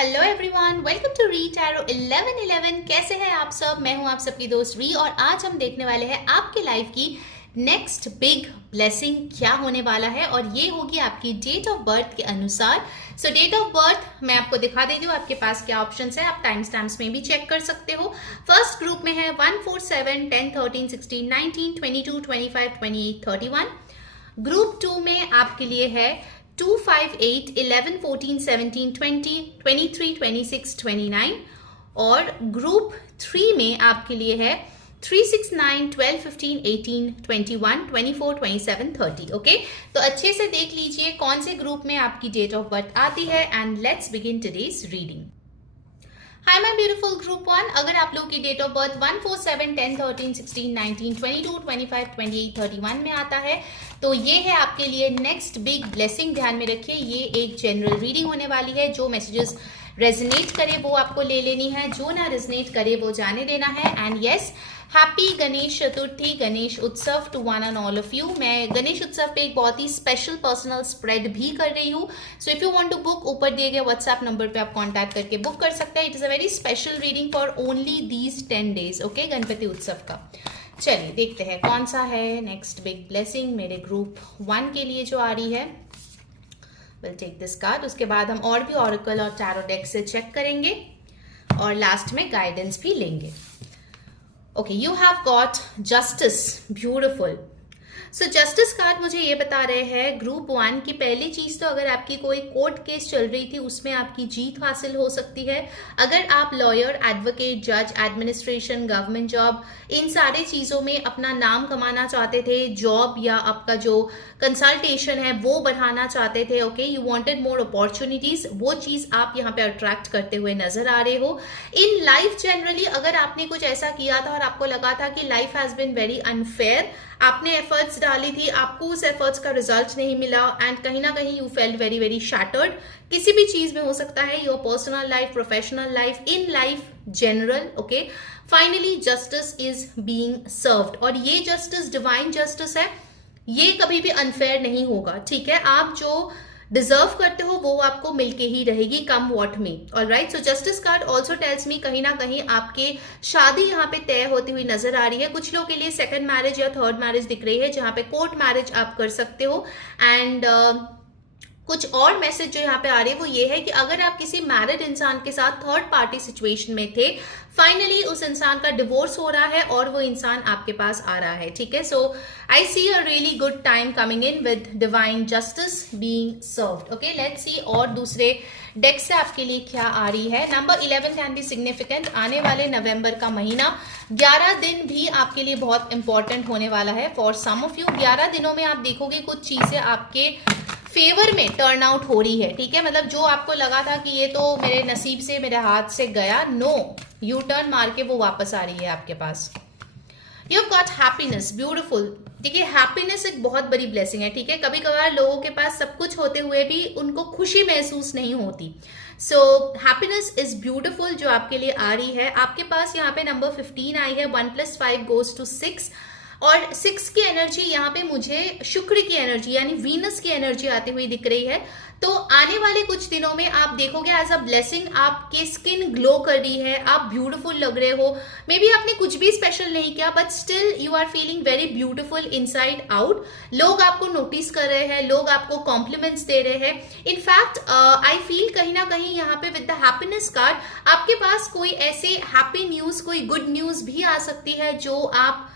Hello everyone, welcome to re tarot 1111। कैसे हैं आप सब? मैं हूं आप सबकी दोस्त री और आज हम देखने वाले हैं आपके लाइफ की नेक्स्ट बिग ब्लेसिंग क्या होने वाला है और ये होगी आपकी डेट ऑफ बर्थ के अनुसार। सो डेट ऑफ बर्थ मैं आपको दिखा देती हूँ, आपके पास क्या ऑप्शंस है, आप टाइम स्टैम्प्स में भी चेक कर सकते हो। फर्स्ट ग्रुप में है 1 4 7 10 13 16 19 22 25 28 31। ग्रुप 2 में आपके लिए है 2 5 8 11 14 17 20 23 26 29 और ग्रुप 3 में आपके लिए है 3 6 9 12 15 18 21 24 27 30। ओके, तो अच्छे से देख लीजिए कौन से ग्रुप में आपकी डेट ऑफ बर्थ आती है and let's begin today's reading. Hi my beautiful group 1, अगर आप लोग की डेट ऑफ बर्थ 1 4 7 10 13 16 19 22 25 28 31 में आता है तो ये है आपके लिए नेक्स्ट बिग ब्लेसिंग। ध्यान में रखिए, ये एक जनरल रीडिंग होने वाली है। जो मैसेजेस रेजोनेट करे वो आपको ले लेनी है, जो ना रेजोनेट करे वो जाने देना है। And yes, happy Ganesh Chaturthi, Ganesh Utsav to one and all of you. मैं गणेश उत्सव पे एक बहुत ही स्पेशल पर्सनल स्प्रेड भी कर रही हूँ। So if you want to book, ऊपर दिए गए व्हाट्सएप नंबर पे आप कांटेक्ट करके बुक कर सकते हैं। It is a very special reading for only these 10 days। Okay, Ganpati उत्सव का। चलिए देखते हैं कौन सा है नेक्स्ट बिग ब्लेसिंग मेरे ग्रुप 1 के लिए जो आ रही है। विल टेक दिस कार्ड, उसके बाद हम और भी ऑरेकल और टैरो डेक से चेक करेंगे और लास्ट में गाइडेंस भी लेंगे। Okay, you have got justice, beautiful. So justice card मुझे ये बता रहे हैं ग्रुप 1 की पहली चीज तो अगर आपकी कोई कोर्ट केस चल रही थी उसमें आपकी जीत हासिल हो सकती है। अगर आप लॉयर, एडवोकेट, जज, एडमिनिस्ट्रेशन, गवर्नमेंट जॉब, इन सारे चीजों में अपना नाम कमाना चाहते थे, जॉब या आपका जो कंसल्टेशन है वो बढ़ाना चाहते थे, okay, you wanted more opportunities, वो चीज आप यहाँ पे अट्रैक्ट करते हुए नजर आ रहे हो। इन लाइफ जनरली अगर आपने कुछ ऐसा किया था और आपको लगा था कि life has been very unfair, आपने एफर्ट्स डाली थी, आपको उस एफर्ट्स का रिजल्ट नहीं मिला एंड कहीं ना कहीं you felt very very shattered, किसी भी चीज में हो सकता है, your personal life, professional life, in life general. Okay, finally justice is being served और ये जस्टिस डिवाइन जस्टिस है, ये कभी भी अनफेयर नहीं होगा। ठीक है, आप जो डिजर्व करते हो वो आपको मिलके ही रहेगी, come what may. Alright, so justice card also tells me कहीं ना कहीं आपके शादी यहाँ पे तय होती हुई नजर आ रही है। कुछ लोग के लिए सेकंड मैरिज या थर्ड मैरिज दिख रही है जहाँ पे कोर्ट मैरिज आप कर सकते हो। एंड कुछ और मैसेज जो यहाँ पे आ रही है वो ये है कि अगर आप किसी मैरिड इंसान के साथ थर्ड पार्टी सिचुएशन में थे, फाइनली उस इंसान का डिवोर्स हो रहा है और वो इंसान आपके पास आ रहा है। ठीक है, so I see a really good time coming in with divine justice being served. Okay, let's see और दूसरे डेक से आपके लिए क्या आ रही है। Number 11 can be significant. आने वाले नवंबर का महीना 11 दिन भी आपके लिए बहुत इंपॉर्टेंट होने वाला है फॉर सम ऑफ यू। 11 दिनों में आप देखोगे कुछ चीजें आपके फेवर में टर्न आउट हो रही है। ठीक है, मतलब जो आपको लगा था कि ये तो मेरे नसीब से, मेरे हाथ से गया, नो, यू टर्न मार के वो वापस आ रही है आपके पास। You got happiness, beautiful. देखिए, हैप्पीनेस एक बहुत बड़ी ब्लेसिंग है। ठीक है, कभी कभार लोगों के पास सब कुछ होते हुए भी उनको खुशी महसूस नहीं होती। सो हैप्पीनेस इज ब्यूटिफुल जो आपके लिए आ रही है। आपके पास यहाँ पे नंबर 15 आई है, 1 + 5 goes to 6 और 6 की एनर्जी यहाँ पे मुझे शुक्र की एनर्जी यानी वीनस की एनर्जी आती हुई दिख रही है। तो आने वाले कुछ दिनों में आप देखोगे एज अ ब्लेसिंग आपकी स्किन ग्लो कर रही है, आप ब्यूटीफुल लग रहे हो। मे बी आपने कुछ भी स्पेशल नहीं किया but still you are feeling very beautiful inside out. लोग आपको नोटिस कर रहे हैं, लोग आपको कॉम्प्लीमेंट्स दे रहे हैं। इनफैक्ट आई फील कहीं ना कहीं यहाँ पे विद द हैप्पीनेस कार्ड आपके पास कोई ऐसे हैप्पी न्यूज, कोई गुड न्यूज भी आ सकती है जो आप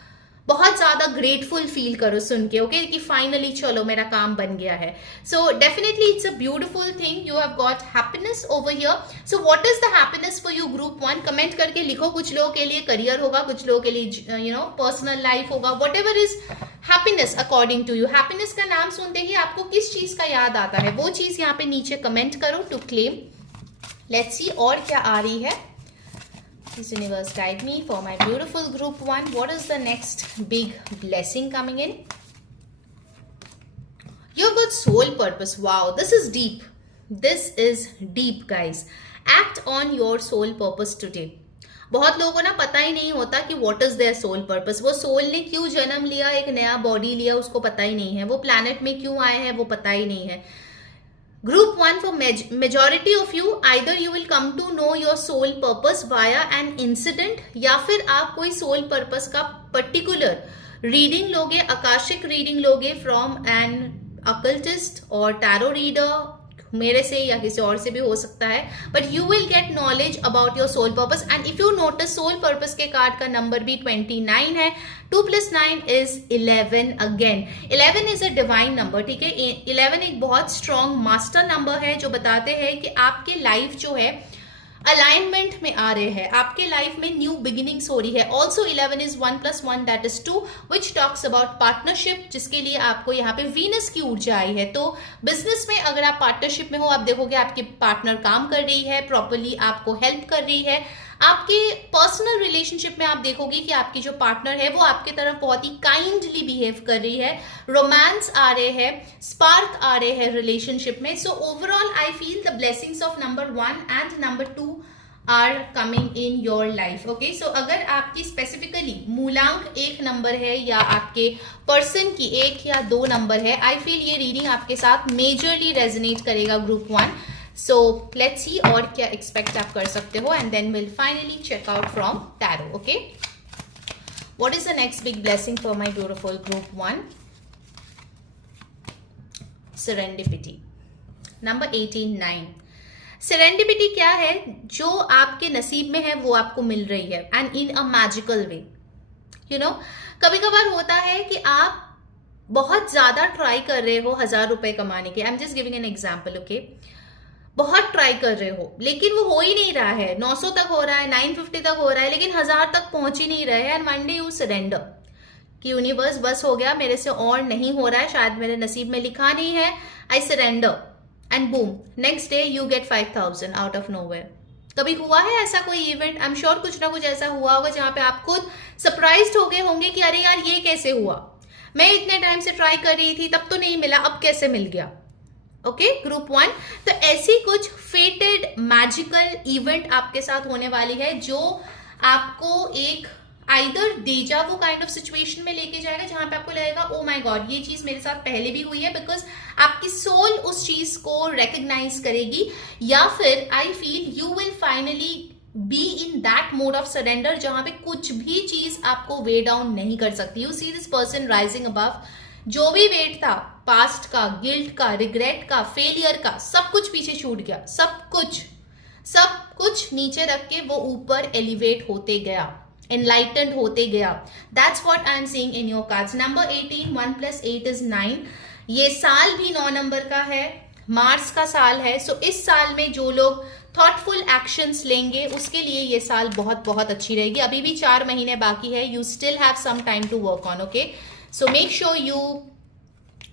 बहुत ज्यादा ग्रेटफुल फील करो सुन के। ओके, कि फाइनली चलो मेरा काम बन गया है। So definitely it's a beautiful thing, you have got happiness over here. So what is the happiness for you group 1? Comment करके लिखो। कुछ लोगों के लिए करियर होगा, कुछ लोगों के लिए यू नो पर्सनल लाइफ होगा, whatever is happiness according to you. Happiness का नाम सुनते ही आपको किस चीज का याद आता है वो चीज यहाँ पे नीचे कमेंट करो टू क्लेम। लेट्स सी और क्या आ रही है। Please universe guide me for my beautiful group 1. What is the next big blessing coming in? You've got soul purpose. Wow, this is deep. This is deep, guys. Act on your soul purpose today. बहुत लोगों को ना पता ही नहीं होता कि what is their soul purpose. वो soul ने क्यों जन्म लिया, एक नया बॉडी लिया, उसको पता ही नहीं है। वो प्लैनेट में क्यों आए हैं वो पता ही नहीं है। Group 1, for majority of you, either you will come to know your soul purpose via an incident, या फिर आप कोई soul purpose का particular रीडिंग लोगे, आकाशिक रीडिंग लोगे फ्रॉम एन occultist और टैरो रीडर, मेरे से या किसी और से भी हो सकता है, but you will get knowledge about your soul purpose. And if you notice, soul purpose के कार्ड का नंबर भी 29 है. 2 + 9 is 11 again. 11 is a divine number, ठीक है. 11 एक बहुत स्ट्रॉन्ग मास्टर नंबर है जो बताते हैं कि आपके लाइफ जो है अलाइनमेंट में आ रहे हैं, आपके लाइफ में न्यू बिगिनिंग्स हो रही है. Also 11 is 1 + 1 that is 2, which talks about partnership, जिसके लिए आपको यहाँ पे वीनस की ऊर्जा आई है. तो बिजनेस में अगर आप पार्टनरशिप में हो, आप देखोगे आपकी पार्टनर काम कर रही है प्रॉपरली, आपको हेल्प कर रही है. आपके पर्सनल रिलेशनशिप में आप देखोगे कि आपकी जो पार्टनर है वो आपके तरफ बहुत ही काइंडली बिहेव कर रही है. रोमांस आ रहे हैं, स्पार्क आ रहे हैं रिलेशनशिप में. So overall I feel the blessings of number 1 and number 2 are coming in your life. Okay, so अगर आपकी स्पेसिफिकली मूलांक 1 नंबर है या आपके पर्सन की 1 या 2 नंबर है, आई फील ये रीडिंग आपके साथ मेजरली रेजोनेट करेगा ग्रुप 1. सो लेट्स सी और क्या एक्सपेक्ट आप कर सकते हो, and then will finally check out from tarot. Okay, what is the next big blessing for my beautiful group 1? Serendipity. Number 18, 9. Serendipity क्या है? जो आपके नसीब में है वो आपको मिल रही है, and in a magical way. You know, कभी कभार होता है कि आप बहुत ज्यादा ट्राई कर रहे हो 1000 रुपए कमाने के. I am just giving an example. Okay, बहुत ट्राई कर रहे हो लेकिन वो हो ही नहीं रहा है. 900 तक हो रहा है, 950 तक हो रहा है, लेकिन 1000 तक पहुंच ही नहीं रहे हैं. And one day you surrender कि यूनिवर्स बस हो गया, मेरे से और नहीं हो रहा है, शायद मेरे नसीब में लिखा नहीं है, I surrender. And boom, next day you get 5000 out of nowhere. कभी हुआ है ऐसा कोई इवेंट? आई एम श्योर कुछ ना कुछ ऐसा हुआ होगा जहां पे आप खुद सरप्राइज्ड हो गए होंगे कि अरे यार ये कैसे हुआ, मैं इतने टाइम से ट्राई कर रही थी तब तो नहीं मिला, अब कैसे मिल गया. Okay, group 1. तो ऐसी कुछ फेटेड मैजिकल इवेंट आपके साथ होने वाली है जो आपको एक आइदर डेजा वो काइंड ऑफ सिचुएशन में लेके जाएगा जहां पे आपको लगेगा ओ माय गॉड ये चीज मेरे साथ पहले भी हुई है, बिकॉज आपकी सोल उस चीज को रिकग्नाइज करेगी. या फिर आई feel you will finally be in that mode of surrender जहां पे कुछ भी चीज आपको वे डाउन नहीं कर सकती. You see this person rising above. जो भी वेट था पास्ट का, गिल्ट का, रिग्रेट का, फेलियर का, सब कुछ पीछे छूट गया. सब कुछ नीचे रख के वो ऊपर एलिवेट होते गया, एनलाइटेंड होते गया. That's what I am seeing in your cards. Number 18, 1 + 8 is 9. ये साल भी 9 नंबर का है, मार्च का साल है. सो इस साल में जो लोग थॉटफुल एक्शंस लेंगे उसके लिए ये साल बहुत बहुत अच्छी रहेगी. अभी भी 4 महीने बाकी है. You still have some time to work on. Okay, so make sure you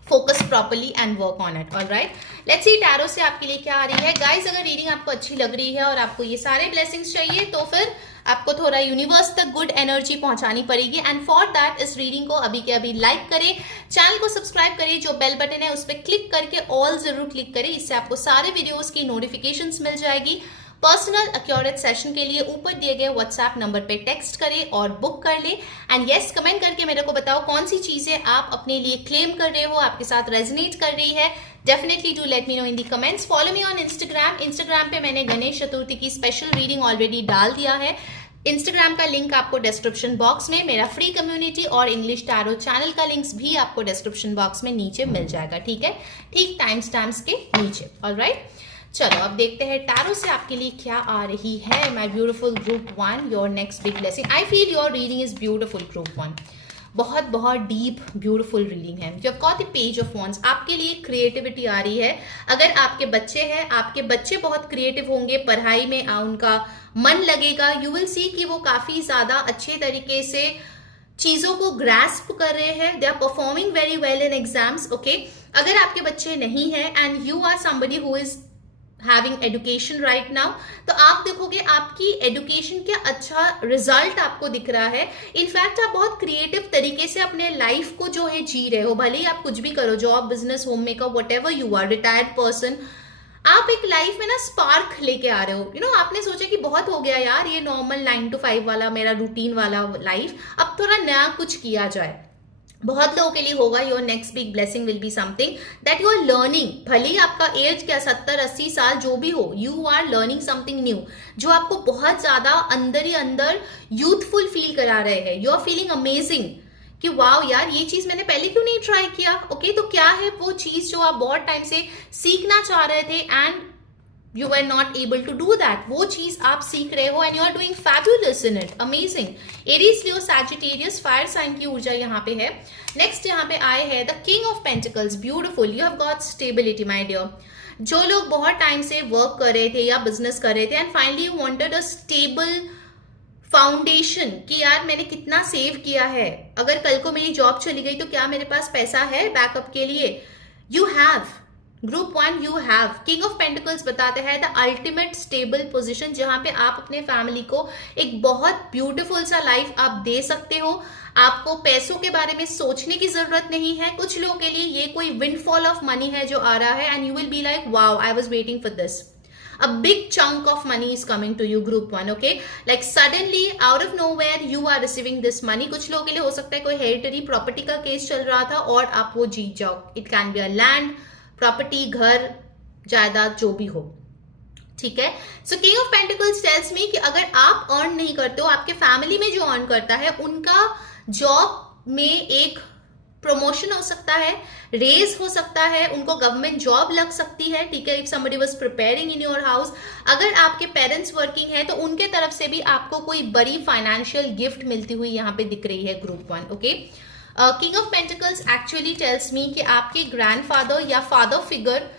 focus properly and work on it. all right, let's see tarot से आपके लिए क्या आ रही है. गाइज, अगर रीडिंग आपको अच्छी लग रही है और आपको ये सारे ब्लेसिंग्स चाहिए तो फिर आपको थोड़ा यूनिवर्स तक गुड एनर्जी पहुंचानी पड़ेगी. एंड फॉर दैट इस रीडिंग को अभी के अभी लाइक करें, चैनल को सब्सक्राइब करें, जो बेल बटन है उस पर क्लिक करके ऑल जरूर क्लिक करें. इससे आपको सारे वीडियोस की नोटिफिकेशंस मिल जाएगी. पर्सनल एक्यूरेट सेशन के लिए ऊपर दिए गए व्हाट्सएप नंबर पे टेक्स्ट करें और बुक कर ले. एंड यस, कमेंट करके मेरे को बताओ कौन सी चीजें आप अपने लिए क्लेम कर रहे हो, आपके साथ रेजोनेट कर रही है. Definitely do let me know in the comments. Follow me on Instagram पे मैंने गणेश चतुर्थी की स्पेशल रीडिंग ऑलरेडी डाल दिया है. इंस्टाग्राम का लिंक आपको डिस्क्रिप्शन बॉक्स में, मेरा फ्री कम्युनिटी और इंग्लिश टैरो चैनल का लिंक्स भी आपको डिस्क्रिप्शन बॉक्स में नीचे मिल जाएगा. ठीक है, ठीक टाइम स्टैम्प्स के नीचे. ऑलराइट, चलो अब देखते हैं टैरो से आपके लिए क्या आ रही है. My beautiful group 1, your next big blessing. I feel your reading is beautiful group 1. बहुत बहुत डीप ब्यूटीफुल रीडिंग है. You have got the page of wands. आपके लिए क्रिएटिविटी आ रही है. अगर आपके बच्चे हैं, आपके बच्चे बहुत क्रिएटिव होंगे, पढ़ाई में उनका मन लगेगा. यू विल सी कि वो काफी ज्यादा अच्छे तरीके से चीजों को ग्रास्प कर रहे हैं. They are performing very well in exams. Okay, अगर आपके बच्चे नहीं है and you are somebody who is having education right now, तो आप देखोगे आपकी एजुकेशन क्या अच्छा रिजल्ट आपको दिख रहा है. इनफैक्ट आप बहुत क्रिएटिव तरीके से अपने लाइफ को जो है जी रहे हो. भले ही आप कुछ भी करो, job, business, home maker, whatever you are, retired person, आप एक लाइफ में ना स्पार्क लेके आ रहे हो. यू नो, आपने सोचा कि बहुत हो गया यार ये नॉर्मल 9 to 5 वाला मेरा रूटीन वाला लाइफ, अब थोड़ा नया कुछ किया जाए. बहुत लोगों के लिए होगा your next big blessing will be something that you are learning. भले ही आपका एज क्या 70-80 साल जो भी हो, you are learning something new, जो आपको बहुत ज्यादा अंदर ही अंदर यूथफुल फील करा रहे हैं। यू आर फीलिंग अमेजिंग कि वाओ यार, ये चीज मैंने पहले क्यों नहीं ट्राई किया। ओके, तो क्या है वो चीज जो आप बहुत टाइम से सीखना चाह रहे थे and you were not able to do that, वो चीज आप सीख रहे हो and you are doing fabulous in it, amazing। Aries, Leo, Sagittarius, fire sign की ऊर्जा यहाँ पे है। नेक्स्ट यहाँ पे आए है the king of pentacles, beautiful, you have got stability my dear. जो लोग बहुत टाइम से वर्क कर रहे थे या बिजनेस कर रहे थे and finally you wanted a stable foundation कि यार मैंने कितना सेव किया है, अगर कल को मेरी जॉब चली गई तो क्या मेरे पास पैसा है बैकअप के लिए। You have group 1, you have. King of pentacles बताते हैं द अल्टीमेट स्टेबल पोजीशन, जहां पे आप अपने फैमिली को एक बहुत ब्यूटीफुल सा लाइफ आप दे सकते हो। आपको पैसों के बारे में सोचने की जरूरत नहीं है। कुछ लोगों के लिए ये कोई विंडफॉल ऑफ मनी है जो आ रहा है and you will be like wow, I was waiting for this. A big chunk of money is coming to you, group 1, okay? Like suddenly out of nowhere you are receiving this money। कुछ लोगों के लिए हो सकता है कोई hereditary property का case चल रहा था और आप वो जीत जाओ। It can be a land, property, घर, जायदाद, जो भी हो, ठीक है। So king of pentacles tells me कि अगर आप अर्न नहीं करते हो, आपके फैमिली में जो अर्न करता है उनका जॉब में एक प्रमोशन हो सकता है, रेज हो सकता है, उनको गवर्नमेंट जॉब लग सकती है, ठीक है। If somebody was preparing in your house, अगर आपके पेरेंट्स वर्किंग है तो उनके तरफ से भी आपको कोई बड़ी फाइनेंशियल गिफ्ट मिलती हुई यहाँ पे दिख रही है, group 1, okay. King of pentacles actually tells me कि आपके ग्रैंडफादर या father figure,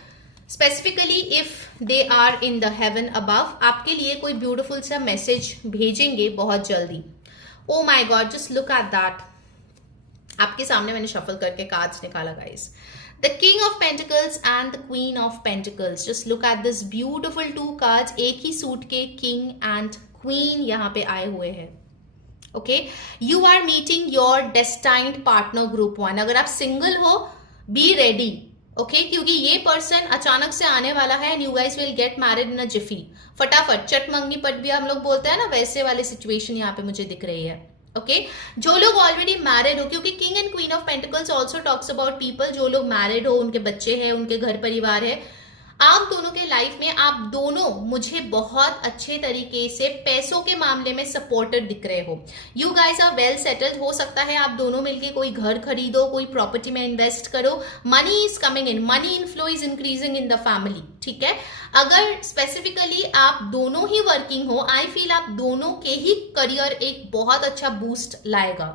specifically if they are in the heaven above, आपके लिए कोई ब्यूटिफुल सा मैसेज भेजेंगे बहुत जल्दी। Oh my god, just look at that. आपके सामने मैंने शफल करके कार्ड्स निकाला guys. The king of pentacles and the queen of pentacles, just look at this beautiful 2 cards. एक ही सूट के किंग एंड क्वीन यहाँ पे आए हुए हैं, okay. You are meeting your destined partner, group 1। अगर आप सिंगल हो, बी रेडी, ओके, क्योंकि ये पर्सन अचानक से आने वाला है and you guys will get married in a jiffy. फटाफट, चट मंगनी पट भी हम लोग बोलते हैं ना, वैसे वाली सिचुएशन यहाँ पे मुझे दिख रही है, ओके। जो लोग ऑलरेडी मैरिड हो, क्योंकि king and queen of pentacles also talks about people जो लोग मैरिड हो, उनके बच्चे हैं, उनके घर परिवार है, आप दोनों के लाइफ में आप दोनों मुझे बहुत अच्छे तरीके से पैसों के मामले में सपोर्टेड दिख रहे हो। You guys are well settled. हो सकता है आप दोनों मिलके कोई घर खरीदो, कोई प्रॉपर्टी में इन्वेस्ट करो। Money is coming in, money inflow is increasing in the family, ठीक है। अगर स्पेसिफिकली आप दोनों ही वर्किंग हो, आई फील आप दोनों के ही करियर एक बहुत अच्छा बूस्ट लाएगा,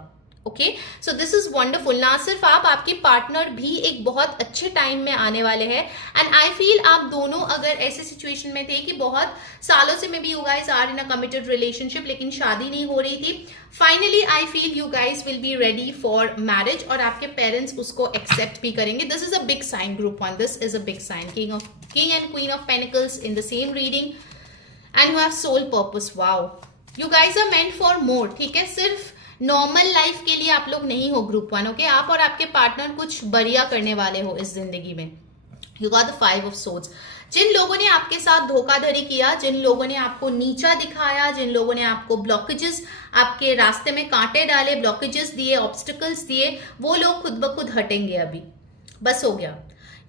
okay. So this is wonderful. ना सिर्फ आप, आपके पार्टनर भी एक बहुत अच्छे टाइम में आने वाले हैं एंड आई फील आप दोनों अगर ऐसे सिचुएशन में थे कि बहुत सालों से maybe you guys are in a committed relationship लेकिन शादी नहीं हो रही थी, finally I feel you guys will be ready for marriage और आपके पेरेंट्स उसको एक्सेप्ट भी करेंगे। This is a big sign, group 1, this is a big sign. King and queen of pentacles in the same reading and you have soul purpose. Wow, you guys are meant for more, ठीक है। सिर्फ normal life के लिए आप लोग नहीं हो, group 1, okay. आप और आपके पार्टनर कुछ बढ़िया करने वाले हो इस जिंदगी में। You got the 5 of swords. जिन लोगों ने आपके साथ धोखाधड़ी किया, जिन लोगों ने आपको नीचा दिखाया, जिन लोगों ने आपको ब्लॉकेजेस, आपके रास्ते में कांटे डाले, ब्लॉकेजेस दिए, ऑब्स्टिकल्स दिए, वो लोग खुद ब खुद हटेंगे। अभी बस हो गया,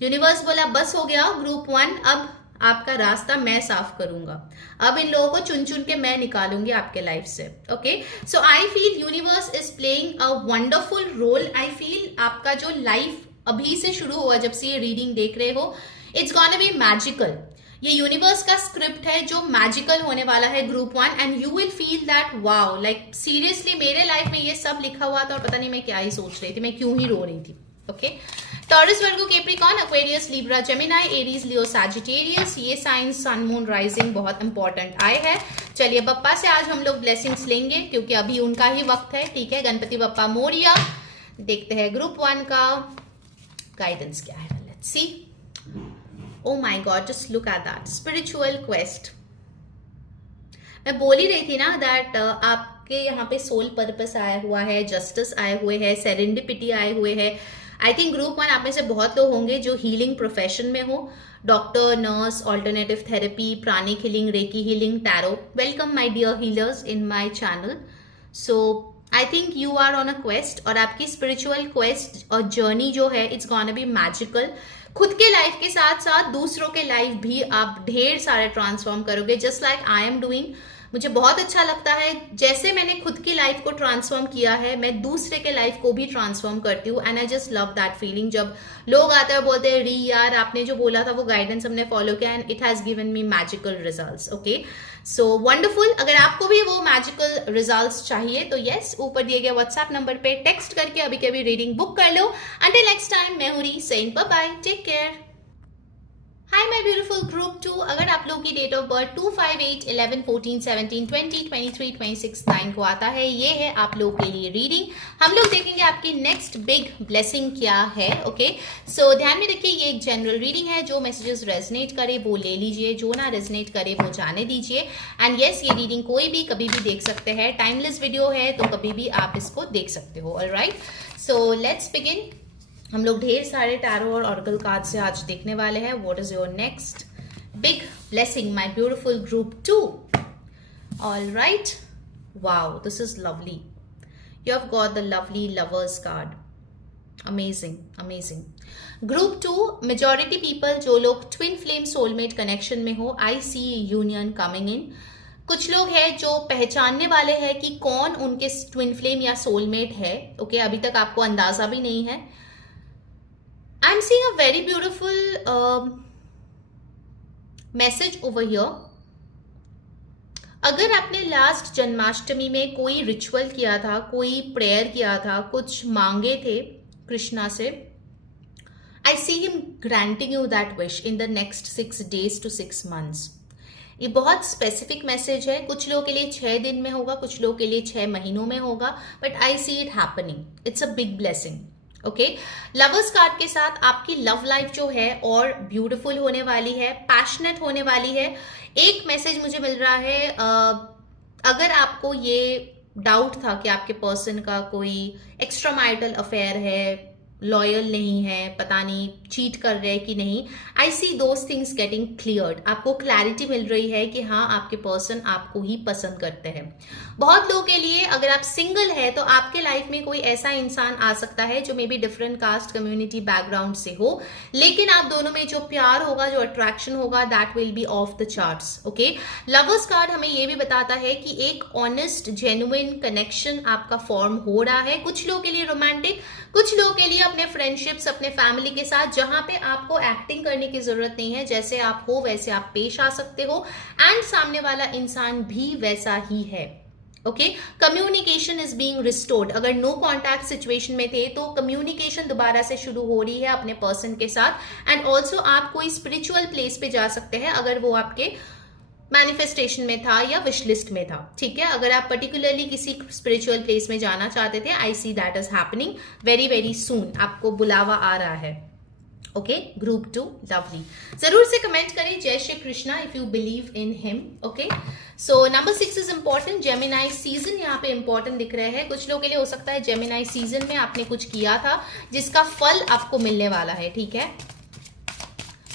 यूनिवर्स बोला बस हो गया ग्रुप 1, अब आपका रास्ता मैं साफ करूंगा। अब इन लोगों को चुन चुन के मैं निकालूंगी आपके लाइफ से, okay. So I feel universe is playing a wonderful role. I feel आपका जो लाइफ अभी से शुरू हुआ, जब से ये रीडिंग देख रहे हो, इट्स गोना बी मैजिकल। ये यूनिवर्स का स्क्रिप्ट है जो मैजिकल होने वाला है, group 1, and you will feel that wow, like seriously मेरे लाइफ में ये सब लिखा हुआ था और पता नहीं मैं क्या ही सोच रही थी, मैं क्यों ही रो रही थी, okay. Taurus, Virgo, Capricorn, Aquarius, Libra, Gemini, Aries, Leo, Sagittarius, ये साइंस सन मून राइजिंग बहुत इंपॉर्टेंट आए हैं। चलिए बप्पा से आज हम लोग ब्लेसिंग्स लेंगे क्योंकि अभी उनका ही वक्त है, ठीक है। गणपति बप्पा मोरिया। देखते हैं ग्रुप 1 का गाइडेंस क्या है, let's C. Oh my God, just look at that spiritual quest. मैं बोल ही रही थी ना दैट आपके यहाँ पे सोल पर्पस आया हुआ है, जस्टिस आए हुए हैं, सेरेंडिपिटी आए हुए हैं। आई थिंक ग्रुप 1 आप में से बहुत लोग होंगे जो हीलिंग प्रोफेशन में हो, doctor, nurse, alternative therapy, pranic healing, reiki healing, tarot. Welcome my dear healers in my channel. So I think you are on a quest, और आपकी स्पिरिचुअल क्वेस्ट और जर्नी जो है इट्स गोना बी मैजिकल। खुद के life के साथ साथ दूसरों के लाइफ भी आप ढेर सारे ट्रांसफॉर्म करोगे, just like I am doing. मुझे बहुत अच्छा लगता है, जैसे मैंने खुद की लाइफ को ट्रांसफॉर्म किया है मैं दूसरे के लाइफ को भी ट्रांसफॉर्म करती हूँ, and I just love that feeling. जब लोग आते हैं बोलते हैं री यार आपने जो बोला था वो गाइडेंस हमने फॉलो किया and it has given me magical results. Okay, so wonderful. अगर आपको भी वो मैजिकल रिजल्ट्स चाहिए तो यस, ऊपर दिए गए व्हाट्सएप नंबर पे टेक्स्ट करके अभी के अभी रीडिंग बुक कर लो। अंटिल नेक्स्ट टाइम, मैं हूँ re saying bye bye, take care. Hi my beautiful group 2, अगर आप लोगों की डेट ऑफ बर्थ 2, 5, 8, 11, 14, 17, 20, 23, 26, 9 को आता है, ये है आप लोगों के लिए रीडिंग। हम लोग देखेंगे आपकी नेक्स्ट बिग ब्लेसिंग क्या है। ओके, सो ध्यान में रखिए ये एक जनरल रीडिंग है, जो मैसेजेस रेजनेट करे वो ले लीजिए, जो ना रेजनेट करे वो जाने दीजिए। एंड यस, ये रीडिंग कोई भी कभी भी देख सकते हैं, टाइमलेस वीडियो है तो कभी भी आप इसको देख सकते हो। Alright, so let's begin. हम लोग ढेर सारे टैरो और ऑरेकल कार्ड से आज देखने वाले हैं what is your next big blessing my beautiful group 2। Alright, wow, this is lovely. You have got the lovely lovers card. Amazing, amazing. Group 2, majority people जो लोग ट्विन फ्लेम सोलमेट कनेक्शन में हो, आई सी union coming in. कुछ लोग हैं जो पहचानने वाले हैं कि कौन उनके ट्विन फ्लेम या सोलमेट है। ओके, अभी तक आपको अंदाजा भी नहीं है। I'm seeing a very beautiful message over here. अगर आपने लास्ट जन्माष्टमी में कोई रिचुअल किया था, कोई प्रेयर किया था, कुछ मांगे थे कृष्णा से, I see him granting you that wish in the next 6 days to 6 months. ये बहुत स्पेसिफिक मैसेज है। कुछ लोगों के लिए 6 दिन में होगा, कुछ लोगों के लिए 6 महीनों में होगा, but I see it happening. It's a big blessing. Okay, lovers card के साथ आपकी लव लाइफ जो है और ब्यूटीफुल होने वाली है, पैशनेट होने वाली है। एक मैसेज मुझे मिल रहा है, अगर आपको ये डाउट था कि आपके पर्सन का कोई एक्स्ट्रा मैरिटल अफेयर है, लॉयल नहीं है, पता नहीं चीट कर रहे हैं कि नहीं, I see those things getting cleared. आपको क्लैरिटी मिल रही है कि हाँ आपके पर्सन आपको ही पसंद करते हैं। बहुत लोगों के लिए अगर आप सिंगल है तो आपके लाइफ में कोई ऐसा इंसान आ सकता है जो may be different caste community background से हो, लेकिन आप दोनों में जो प्यार होगा, जो अट्रैक्शन होगा, that will be of the charts. Okay, lovers card हमें ये भी बताता है कि एक ऑनेस्ट जेन्युइन कनेक्शन आपका फॉर्म हो रहा है। कुछ लोगों के लिए रोमांटिक, कुछ लोगों के लिए अपने फ्रेंडशिप्स, अपने फैमिली के साथ, जहां पे आपको एक्टिंग करने की जरूरत नहीं है, जैसे आप हो वैसे आप पेश आ सकते हो, एंड सामने वाला इंसान भी वैसा ही है। Okay, communication is being restored. अगर नो कॉन्टैक्ट सिचुएशन में थे तो कम्युनिकेशन दोबारा से शुरू हो रही है अपने पर्सन के साथ, एंड ऑल्सो आप कोई स्पिरिचुअल प्लेस पे जा सकते हैं अगर वो आपके मैनिफेस्टेशन में था या विश लिस्ट में था। ठीक है, अगर आप पर्टिकुलरली किसी स्पिरिचुअल प्लेस में जाना चाहते थे, I see that is happening very very soon. आपको बुलावा आ रहा है। Okay, group 2, lovely. जरूर से कमेंट करें जय Shri Krishna if you believe in him. Okay, so number 6 is important. Gemini season यहाँ पे इंपॉर्टेंट दिख रहे हैं। कुछ लोगों के लिए हो सकता है जेमिनाई सीजन में आपने कुछ किया था जिसका फल आपको मिलने वाला है। ठीक है,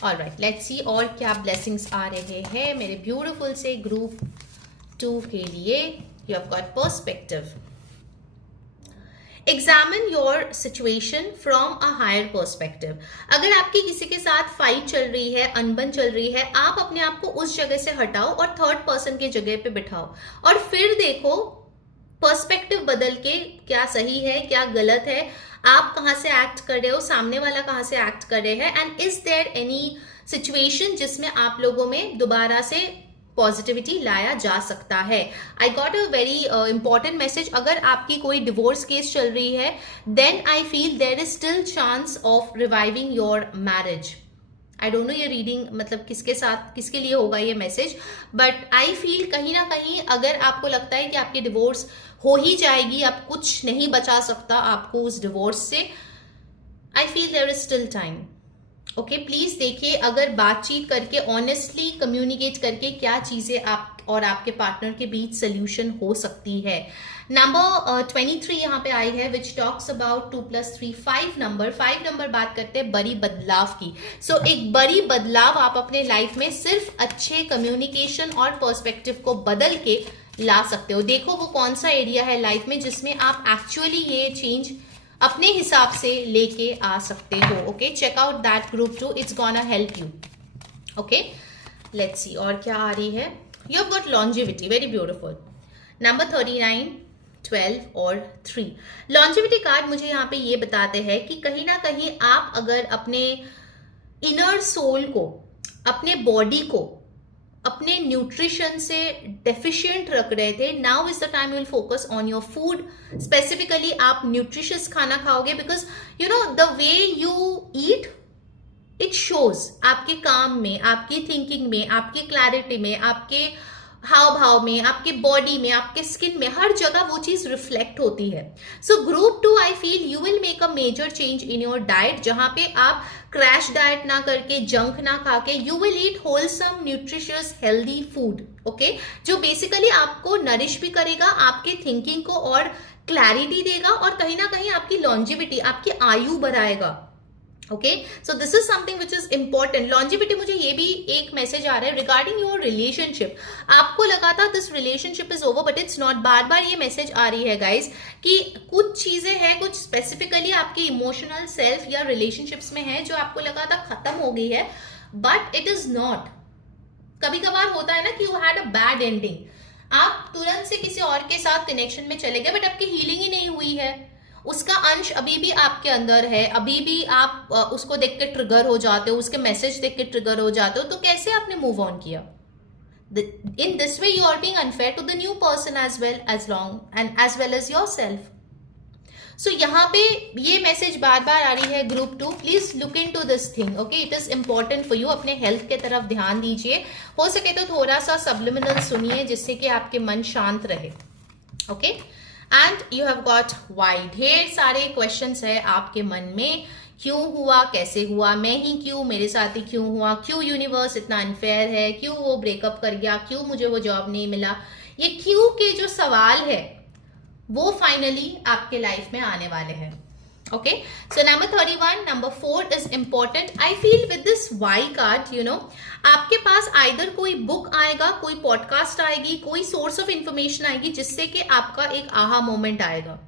ऑलराइट, लेट्स सी और क्या ब्लेसिंग्स आ रहे हैं मेरे ब्यूटीफुल से ग्रुप 2 के लिए। You have got perspective. Examine your situation from a higher perspective. अगर आपकी किसी के साथ फाइट चल रही है, अनबन चल रही है, आप अपने आप को उस जगह से हटाओ और थर्ड पर्सन के जगह पे बिठाओ और फिर देखो पर्सपेक्टिव बदल के क्या सही है, क्या गलत है, आप कहाँ से एक्ट कर रहे हो, सामने वाला कहाँ से एक्ट कर रहे हैं, and is there any situation जिसमें आप लोगों में दोबारा से पॉजिटिविटी लाया जा सकता है। I got a very important message. अगर आपकी कोई डिवोर्स केस चल रही है, then I feel there is still chance of reviving your marriage. I don't know ये रीडिंग मतलब किसके साथ, किसके लिए होगा ये मैसेज, बट आई फील कहीं ना कहीं अगर आपको लगता है कि आपकी डिवोर्स हो ही जाएगी, अब कुछ नहीं बचा सकता आपको उस डिवोर्स से, I feel there is still time. Okay, please देखिए अगर बातचीत करके, ऑनेस्टली कम्युनिकेट करके क्या चीजें आप और आपके पार्टनर के बीच सोल्यूशन हो सकती है। नंबर 23 यहाँ पे आई है विच टॉक्स अबाउट 2 + 3 5 नंबर। 5 नंबर बात करते हैं बड़ी बदलाव की। सो एक बड़ी बदलाव आप अपने लाइफ में सिर्फ अच्छे कम्युनिकेशन और पर्सपेक्टिव को बदल के ला सकते हो। देखो वो कौन सा एरिया है लाइफ में जिसमें आप एक्चुअली ये चेंज अपने हिसाब से लेके आ सकते हो। Okay, check out that group two, it's gonna help you. Okay, let's see और क्या आ रही है। You have got longevity, very beautiful. Number 39, 12 और 3। लॉन्जिविटी कार्ड मुझे यहाँ पे ये बताते हैं कि कहीं ना कहीं आप अगर अपने इनर सोल को, अपने बॉडी को अपने न्यूट्रिशन से डेफिशिएंट रख रहे थे, now is the time you will focus on your food. Specifically आप न्यूट्रिशियस खाना खाओगे, because you know the way you eat it shows आपके काम में, आपकी थिंकिंग में, आपकी क्लैरिटी में, आपके हाव भाव में, आपके बॉडी में, आपके स्किन में, हर जगह वो चीज रिफ्लेक्ट होती है। So group 2 I feel you will make a major change in your diet, जहां पे आप क्रैश डाइट ना करके, जंक ना खा के, you will eat wholesome nutritious healthy food. Okay, जो बेसिकली आपको नरिश भी करेगा, आपके थिंकिंग को और क्लैरिटी देगा, और कहीं ना कहीं आपकी लॉन्जिविटी, आपकी आयु बढ़ाएगा। Okay, so this is something which is important. Longevity, मुझे ये भी एक मैसेज आ रहा है रिगार्डिंग योर रिलेशनशिप। आपको लगा था this relationship is over, but it's not. बार बार ये मैसेज आ रही है गाइज कि कुछ चीजें हैं, कुछ स्पेसिफिकली आपके इमोशनल सेल्फ या रिलेशनशिप्स में है जो आपको लगा था खत्म हो गई है, बट इट इज नॉट। कभी कभार होता है ना कि you had a bad ending, आप तुरंत से किसी और के साथ कनेक्शन में चले गए, बट आपकी हीलिंग ही नहीं हुई है, उसका अंश अभी भी आपके अंदर है, अभी भी आप उसको देख के ट्रिगर हो जाते हो, उसके मैसेज देख के ट्रिगर हो जाते हो, तो कैसे आपने मूव ऑन किया? In this way you are being unfair to the new person as well as yourself. So यहाँ पे ये मैसेज बार बार आ रही है group 2, please look into this thing. Okay, it is important for you. अपने health के तरफ ध्यान दीजिए, हो सके तो थोड़ा सा सब्लिमिनल सुनिए जिससे कि आपके मन शांत रहे। Okay, and you have got why. ढेर सारे क्वेश्चंस है आपके मन में, क्यों हुआ, कैसे हुआ, मैं ही क्यों, मेरे साथ ही क्यों हुआ, क्यों यूनिवर्स इतना अनफेयर है, क्यों वो ब्रेकअप कर गया, क्यों मुझे वो जॉब नहीं मिला। ये क्यों के जो सवाल है वो फाइनली आपके लाइफ में आने वाले हैं। Okay, so number 31, number 4 is important. I feel with this why card, you know, आपके पास आइदर कोई बुक आएगा, कोई पॉडकास्ट आएगी, कोई सोर्स ऑफ इंफॉर्मेशन आएगी जिससे कि आपका एक आहा मोमेंट आएगा।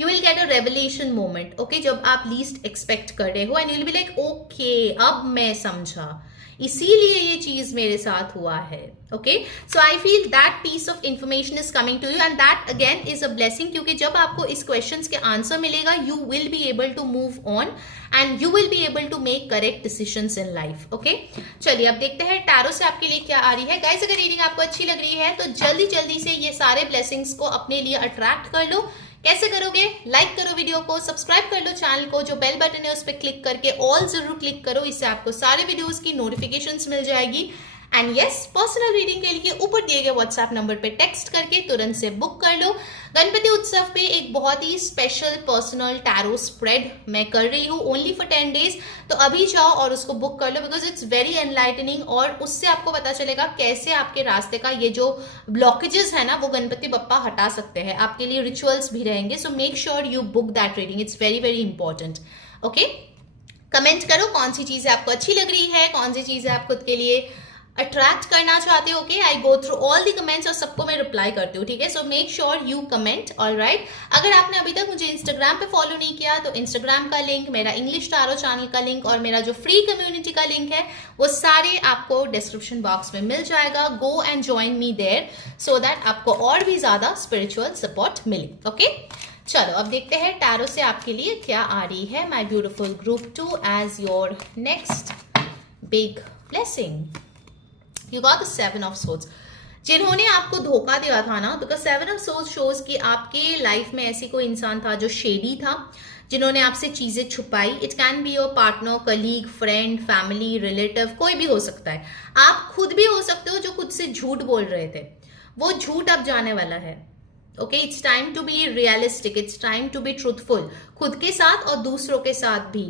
You will get a revelation moment. Okay, जब आप लीस्ट एक्सपेक्ट कर रहे हो, and you will be like okay, अब मैं समझा, इसीलिए ये चीज मेरे साथ हुआ है। Okay, so I feel that piece of information is coming to you, and that again is a blessing, क्योंकि जब आपको इस क्वेश्चंस के आंसर मिलेगा, you will be able to move on and you will be able to make correct decisions in life. Okay, चलिए अब देखते हैं टैरो से आपके लिए क्या आ रही है। गाइस, अगर रीडिंग आपको अच्छी लग रही है तो जल्दी जल्दी से ये सारे ब्लेसिंग्स को अपने लिए अट्रैक्ट कर लो। कैसे करोगे? लाइक करो वीडियो को, सब्सक्राइब कर लो चैनल को, जो बेल बटन है उस पर क्लिक करके ऑल जरूर क्लिक करो, इससे आपको सारे वीडियोस की नोटिफिकेशंस मिल जाएगी। एंड यस, पर्सनल रीडिंग के लिए ऊपर दिए गए व्हाट्सएप नंबर पे टेक्स्ट करके तुरंत से बुक कर लो। गणपति उत्सव पे एक बहुत ही स्पेशल पर्सनल टैरो स्प्रेड मैं कर रही हूँ ओनली फॉर 10 डेज, तो अभी जाओ और उसको बुक कर लो, बिकॉज इट्स वेरी एनलाइटनिंग, और उससे आपको पता चलेगा कैसे आपके रास्ते का ये जो ब्लॉकेजेस है ना वो गणपति बप्पा हटा सकते हैं। आपके लिए रिचुअल्स भी रहेंगे, so make sure you book that reading, it's very very important. Okay, comment करो कौन सी चीजें आपको अच्छी लग रही है, कौन सी चीजें आप खुद के लिए अट्रैक्ट करना चाहते हो। Okay, I go through all the comments और सबको मैं रिप्लाई करती हूँ, ठीक है। So make sure you comment, alright. अगर आपने अभी तक मुझे इंस्टाग्राम पे फॉलो नहीं किया तो इंस्टाग्राम का लिंक, मेरा इंग्लिश टैरो चैनल का लिंक और मेरा जो फ्री कम्युनिटी का लिंक है वो सारे आपको डिस्क्रिप्शन बॉक्स में मिल जाएगा। Go and join me there so that आपको और भी ज्यादा स्पिरिचुअल सपोर्ट मिले। ओके, चलो अब देखते हैं टैरो से आपके लिए क्या आ रही है, my beautiful group 2 as your next big blessing. You got the 7 of Swords। जिन्होंने आपको धोखा दिया था ना, बिकॉज 7 of Swords शोज कि आपके लाइफ में ऐसी कोई इंसान था जो शेडी था, जिन्होंने आपसे चीजें छुपाई। It can be your partner, colleague, friend, family, relative, कोई भी हो सकता है। आप खुद भी हो सकते हो जो खुद से झूठ बोल रहे थे, वो झूठ अब जाने वाला है। Okay, it's time to be realistic, it's time to be truthful, खुद के साथ और दूसरों के साथ भी।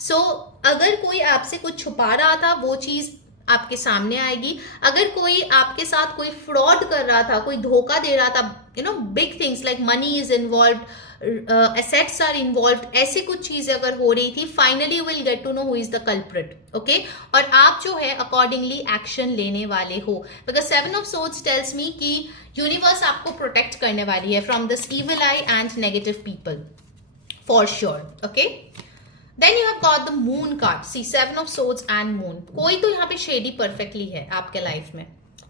सो अगर कोई आपसे कुछ छुपा रहा था वो चीज आपके सामने आएगी। अगर कोई आपके साथ कोई फ्रॉड कर रहा था, कोई धोखा दे रहा था, you know big things like money is involved, assets are involved, ऐसे कुछ चीजें अगर हो रही थी, finally will get to know who is the culprit, okay. और आप जो है अकॉर्डिंगली एक्शन लेने वाले हो, because 7 of swords tells me कि यूनिवर्स आपको प्रोटेक्ट करने वाली है from this evil eye and negative people, for sure, okay. Then you have got the moon card, see 7 of swords and moon. कोई तो यहाँ पे शेडी परफेक्टली है आपके लाइफ में,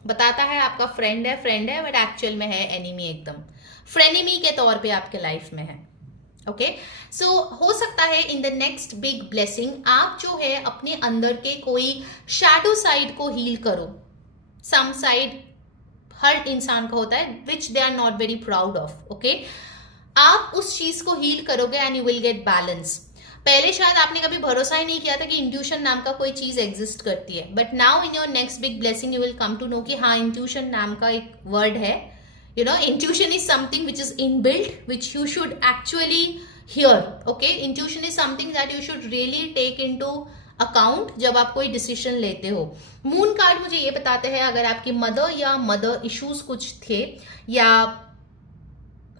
बताता है आपका फ्रेंड है बट एक्चुअल में है एनिमी, एकदम फ्रेनिमी के तौर पे आपके लाइफ में है, ओके। सो हो सकता है इन द नेक्स्ट बिग ब्लेसिंग आप जो है अपने अंदर के कोई शैडो साइड को हील करो। सम साइड हर इंसान का होता है which they are not very proud of, okay. आप उस चीज को हील करोगे and you will get balance. पहले शायद आपने कभी भरोसा ही नहीं किया था कि इंट्यूशन नाम का कोई चीज एग्जिस्ट करती है, but now in your next big blessing you will come to know कि हाँ, इंट्यूशन नाम का एक वर्ड है। You know, intuition is something which is inbuilt, which you should actually hear, okay. Intuition is something that you should really take into account जब आप कोई decision लेते हो। मून कार्ड मुझे ये बताते हैं अगर आपकी मदर इश्यूज कुछ थे, या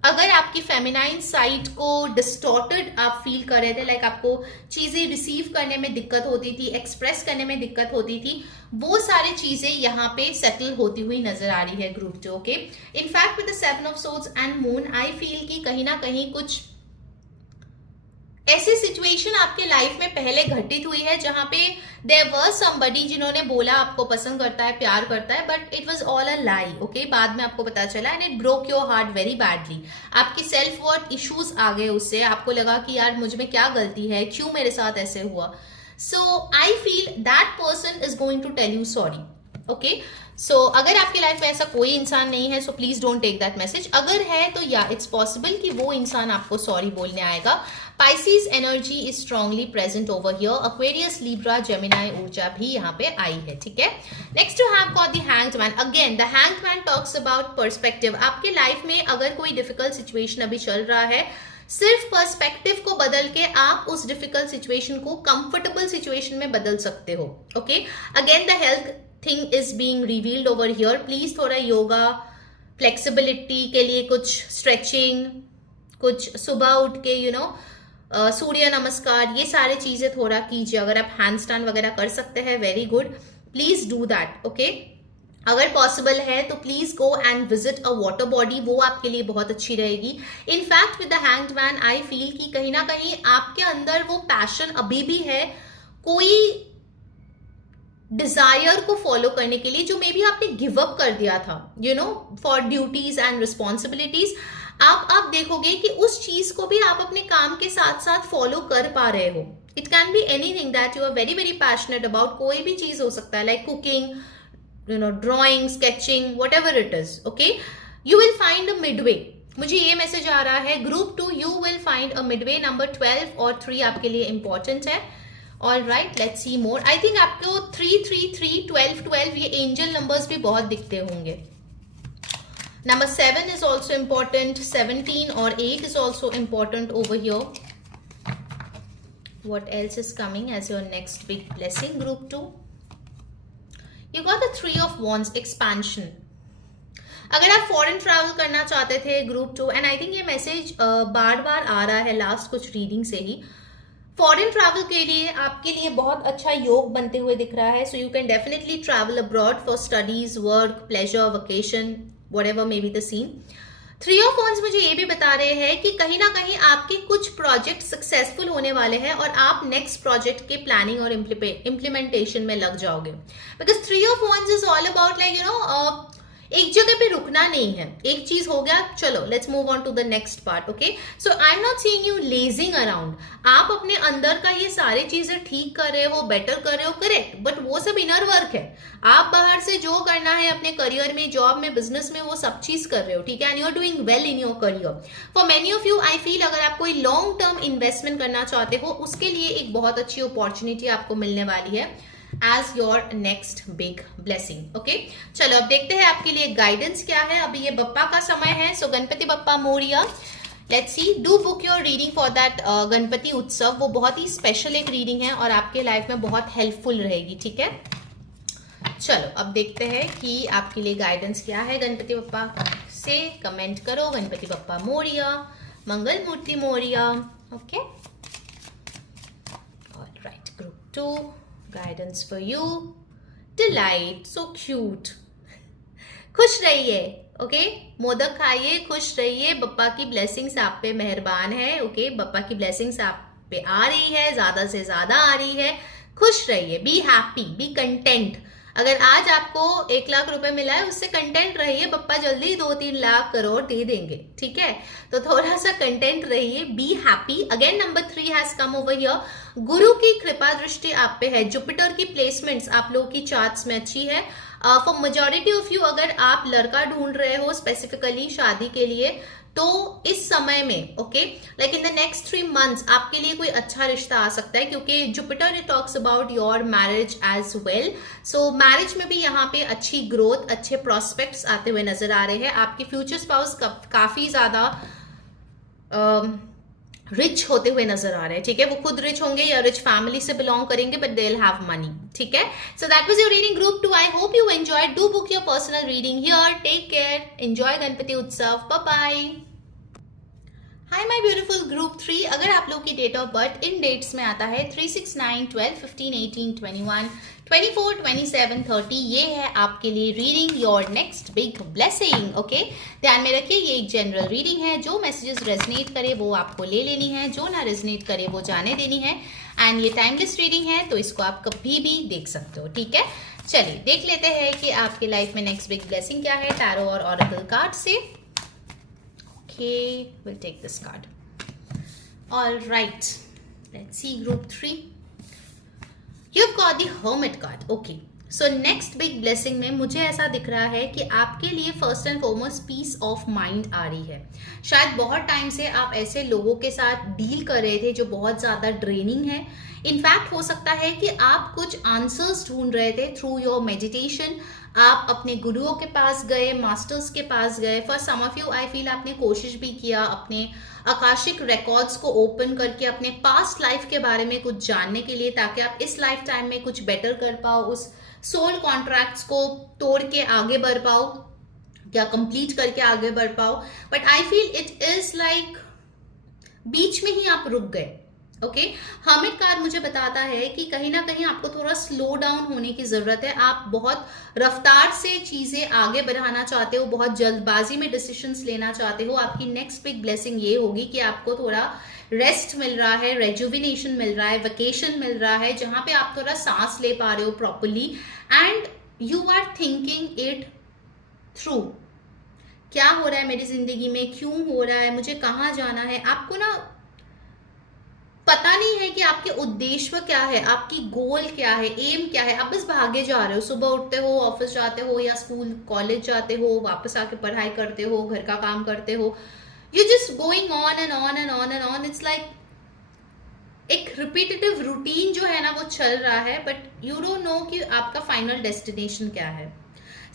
अगर आपकी फेमिनाइन साइड को डिस्टॉर्टेड आप फील कर रहे थे, लाइक आपको चीजें रिसीव करने में दिक्कत होती थी, एक्सप्रेस करने में दिक्कत होती थी, वो सारी चीजें यहाँ पे सेटल होती हुई नजर आ रही है group 2, okay. In fact with the 7 of swords and moon I feel कि कहीं ना कहीं कुछ ऐसी सिचुएशन आपके लाइफ में पहले घटित हुई है जहां पे देयर वाज समबडी जिन्होंने बोला आपको पसंद करता है, प्यार करता है, but it was all a lie, okay. बाद में आपको पता चला and it broke your heart very badly. आपकी सेल्फ वर्थ इश्यूज आ गए उससे, आपको लगा कि यार मुझ में क्या गलती है, क्यों मेरे साथ ऐसे हुआ। So I feel that person is going to tell you sorry, okay. So अगर आपकी लाइफ में ऐसा कोई इंसान नहीं है, so please don't take that message. अगर है तो या इट्स पॉसिबल कि वो इंसान आपको सॉरी बोलने आएगा। Pisces energy is strongly present over here. Aquarius, Libra, Gemini ऊर्जा भी यहाँ पे आई है, ठीक है। Next you have got the hanged man. Again the hanged man talks about perspective. आपके लाइफ में अगर कोई डिफिकल्ट सिचुएशन अभी चल रहा है, सिर्फ पर्सपेक्टिव को बदल के आप उस डिफिकल्ट सिचुएशन को कंफर्टेबल सिचुएशन में बदल सकते हो, okay. Again the health thing is being revealed over here. Please थोड़ा योगा, फ्लेक्सिबिलिटी के लिए कुछ स्ट्रेचिंग, कुछ सुबह उठ के यू नो सूर्य नमस्कार, ये सारी चीजें थोड़ा कीजिए। अगर आप हैंड स्टैंड वगैरह कर सकते हैं, very good, please do that, okay. अगर पॉसिबल है तो please go and visit a water body, वो आपके लिए बहुत अच्छी रहेगी। In fact with the hanged man I feel कि कहीं ना कहीं आपके अंदर वो पैशन अभी भी है, कोई डिजायर को फॉलो करने के लिए जो मे बी आपने गिव अप कर दिया था, you no, for duties and responsibilities. आप देखोगे कि उस चीज को भी आप अपने काम के साथ साथ फॉलो कर पा रहे हो। It can be anything that you are very very passionate about, कोई भी चीज हो सकता है, like cooking, you know, drawing, sketching, whatever it is, okay. You will find a midway. मुझे ये मैसेज आ रहा है group 2, you will find a midway. Number 12 और 3 आपके लिए इंपॉर्टेंट है। All right, let's see more. I think आपको 3, 3, 3, 12, 12 ये एंजल नंबर्स भी बहुत दिखते होंगे। Number 7 is also important. 17 or 8 is also important over here. What else is coming as your next big blessing, group 2? You got the 3 of Wands, expansion. अगर आप foreign travel करना चाहते थे ग्रुप 2, एंड आई थिंक ये message बार बार आ रहा है लास्ट कुछ रीडिंग से ही, फॉरेन ट्रैवल के लिए आपके लिए बहुत अच्छा योग बनते हुए दिख रहा है। So you can definitely travel abroad for studies, work, pleasure, vacation, whatever may be the scene. 3 of Wands मुझे ये भी बता रहे हैं कि कहीं ना कहीं आपके कुछ प्रोजेक्ट सक्सेसफुल होने वाले हैं और आप नेक्स्ट प्रोजेक्ट के प्लानिंग और इम्प्लीमेंटेशन में लग जाओगे। Because 3 of Wands is all about like you know, एक जगह पे रुकना नहीं है, एक चीज हो गया, चलो let's move on to the next part, okay. So I am not seeing you lazing around. आप अपने अंदर का ये सारी चीजें ठीक कर रहे हो, बेटर कर रहे हो, करेक्ट, बट वो सब इनर वर्क है। आप बाहर से जो करना है अपने करियर में, जॉब में, बिजनेस में, वो सब चीज कर रहे हो, ठीक है, and you are doing well in your career. For many of you I feel अगर आप कोई लॉन्ग टर्म इन्वेस्टमेंट करना चाहते हो, उसके लिए एक बहुत अच्छी अपॉर्चुनिटी आपको मिलने वाली है as your next big blessing, okay? चलो अब देखते हैं आपके लिए गाइडेंस क्या है। अभी ये बप्पा का समय है, so Ganpati Bappa Morya. Let's see, do book your reading for that Ganpati Utsav. वो बहुत ही स्पेशल एक रीडिंग है और आपके लाइफ में बहुत हेल्पफुल रहेगी, ठीक है। चलो अब देखते हैं कि आपके लिए गाइडेंस क्या है गणपति बप्पा से। कमेंट करो Ganpati Bappa Morya, Mangal Murti Morya. Okay, alright. Group 2, guidance for you. Delight, so cute. खुश रहिए. ओके, मोदक खाइए, खुश रहिए. बप्पा की ब्लेसिंग्स आप पे मेहरबान है. ओके, बप्पा की ब्लेसिंग्स आप पे आ रही है, ज्यादा से ज्यादा आ रही है. खुश रहिए, बी हैप्पी, बी कंटेंट. अगर आज आपको 1 लाख रुपए मिला है, उससे कंटेंट रहिए. बप्पा जल्दी 2-3 लाख करोड़ दे देंगे. ठीक है, तो थोड़ा सा कंटेंट रहिए, be happy. Again number 3 has come over here. गुरु की कृपा दृष्टि आप पे है. जुपिटर की प्लेसमेंट्स आप लोगों की चार्ट्स में अच्छी है. फॉर मेजॉरिटी ऑफ यू, अगर आप लड़का ढूंढ रहे हो स्पेसिफिकली शादी के लिए, तो इस समय में okay, like in the next 3 months आपके लिए कोई अच्छा रिश्ता आ सकता है, क्योंकि Jupiter it talks about your marriage as well. So marriage में भी यहाँ पे अच्छी ग्रोथ, अच्छे प्रोस्पेक्ट्स आते हुए नजर आ रहे हैं. आपके फ्यूचर स्पाउस काफी ज्यादा रिच होते हुए नजर आ रहे हैं. ठीक है, वो खुद रिच होंगे या रिच फैमिली से बिलोंग करेंगे, but they will have money. ठीक है, so that was your reading group 2. I hope you enjoy. Do book your personal reading here. Take care, enjoy Ganpati Utsav. Bye bye. Hi my beautiful group 3. अगर आप लोग की date of birth इन dates में आता है 3, 6, 9, 12, 15, 18, 21, 24, 27, 30, ये है आपके लिए reading your next big blessing. Okay, ध्यान में रखिए ये एक जनरल रीडिंग है. जो मैसेजेस रेजनेट करे वो आपको ले लेनी है, जो ना रेजनेट करे वो जाने देनी है. एंड ये टाइमलेस रीडिंग है, तो इसको आप कभी भी देख सकते हो. ठीक है, चलिए देख लेते हैं कि आपके लाइफ में नेक्स्ट बिग ब्लेसिंग क्या है टैरो और ऑरेकल कार्ड से. Okay, we'll take this card. All right, let's see group 3. You've got the Hermit card. Okay, so next big blessing में मुझे ऐसा दिख रहा है कि आपके लिए first and foremost peace of mind आ रही है. शायद बहुत टाइम से आप ऐसे लोगों के साथ डील कर रहे थे जो बहुत ज्यादा ड्रेनिंग है. इनफैक्ट हो सकता है कि आप कुछ आंसर्स ढूंढ रहे थे थ्रू योर मेडिटेशन. आप अपने गुरुओं के पास गए, मास्टर्स के पास गए. For some of you I feel आपने कोशिश भी किया अपने आकाशिक रिकॉर्ड्स को ओपन करके अपने पास्ट लाइफ के बारे में कुछ जानने के लिए, ताकि आप इस लाइफ टाइम में कुछ बेटर कर पाओ, उस सोल कॉन्ट्रैक्ट्स को तोड़ के आगे बढ़ पाओ या कंप्लीट करके आगे बढ़ पाओ. But I feel it is like बीच में ही आप रुक गए. ओके, हर्मिट कार्ड मुझे बताता है कि कहीं ना कहीं आपको थोड़ा स्लो डाउन होने की जरूरत है. आप बहुत रफ्तार से चीजें आगे बढ़ाना चाहते हो, बहुत जल्दबाजी में डिसीजंस लेना चाहते हो. आपकी नेक्स्ट बिग ब्लेसिंग ये होगी कि आपको थोड़ा रेस्ट मिल रहा है, रेजुविनेशन मिल रहा है, वेकेशन मिल रहा है, जहां पे आप थोड़ा सांस ले पा रहे हो properly. And you are thinking it through. क्या हो रहा है मेरी जिंदगी में, क्यों हो रहा है, मुझे कहाँ जाना है. आपको ना पता नहीं है कि आपके उद्देश्य क्या है, आपकी गोल क्या है, एम क्या है. आप बस भागे जा रहे हो. सुबह उठते हो, ऑफिस जाते हो या स्कूल कॉलेज जाते हो, वापस आके पढ़ाई करते हो, घर का काम करते हो. You just going on and on and on and on. It's like एक रिपीटेटिव रूटीन जो है ना वो चल रहा है, बट यू डोंट नो कि आपका फाइनल डेस्टिनेशन क्या है.